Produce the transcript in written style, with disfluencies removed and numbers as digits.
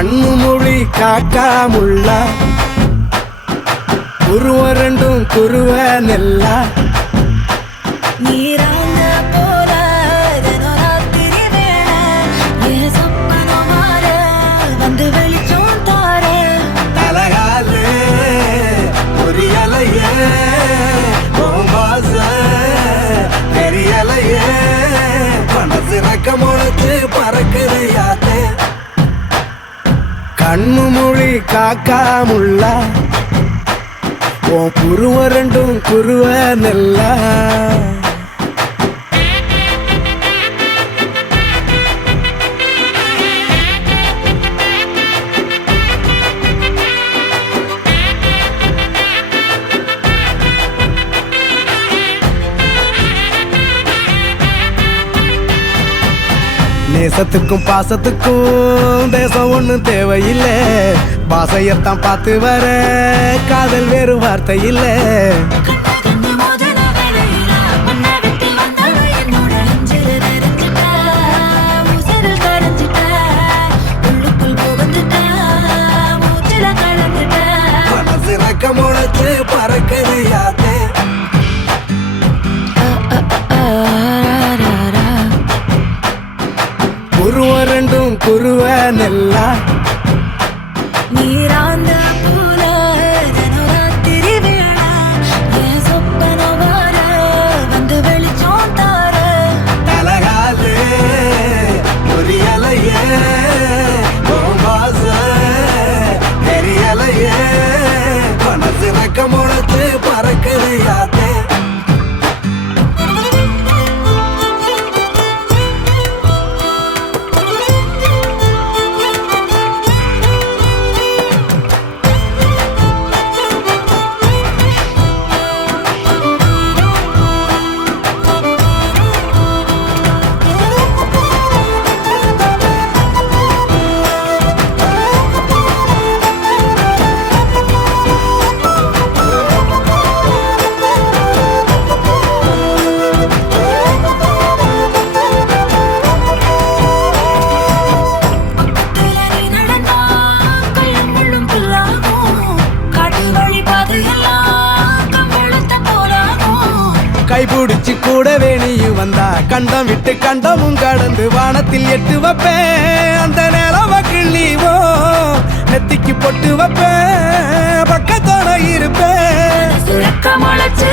கண்ணு மொழி காக்காமுள்ள குருவ ரெண்டும் குருவ நெல்லா நீராங்க போல ராத்திரி வேளை என் சொப்பனம் மாற வந்து வெளிச்சம் தார தலகாலே பொரியலையே வாச தெரியலையே மனசு ரக்க முளைச்சு பறக்குதையாத்தே கண்ணு மொழி காக்காமுள்ள உன் குருவ ரெண்டும் குருவ நெல்லா நேசத்துக்கும் பாசத்துக்கும் தேசம் ஒண்ணும் தேவையில்லை பாசையத்தான் பார்த்து வர காதல் வேறு வார்த்தை இல்லை கண்ணு மோதின வேளையில உன்னை விட்டு வந்தால என்னோட நெஞ்சில நிறைஞ்சிட்ட உசிரில் கரைஞ்சிட்ட உள்ளுக்குள் புகுந்துட்ட மூச்சில கலந்துட்ட மனசு ரக்க முளைச்சு பறக்குதையாத்தே குருவ ரெண்டும் குருவ நெல்லா நீராந்த போல ராத்திரி வேளை என் சொப்பனம் மாற வந்து வெளிச்சம் தார தலகாலே பொரியலையே வாச தெரியலையே மனசு ரக்க முளைச்சு பறக்குதையாத்தே கைபிடிச்சு கூடவே நீயும் வந்தா கண்டம் விட்டு கண்டமும் கடந்து வானத்தில் எட்டு வைப்பேன் அந்த நிலவ கிள்ளிவோ நெத்திக்கு பொட்டு வைப்பேன் பக்கத்தோட இருப்பேன் முளைச்சு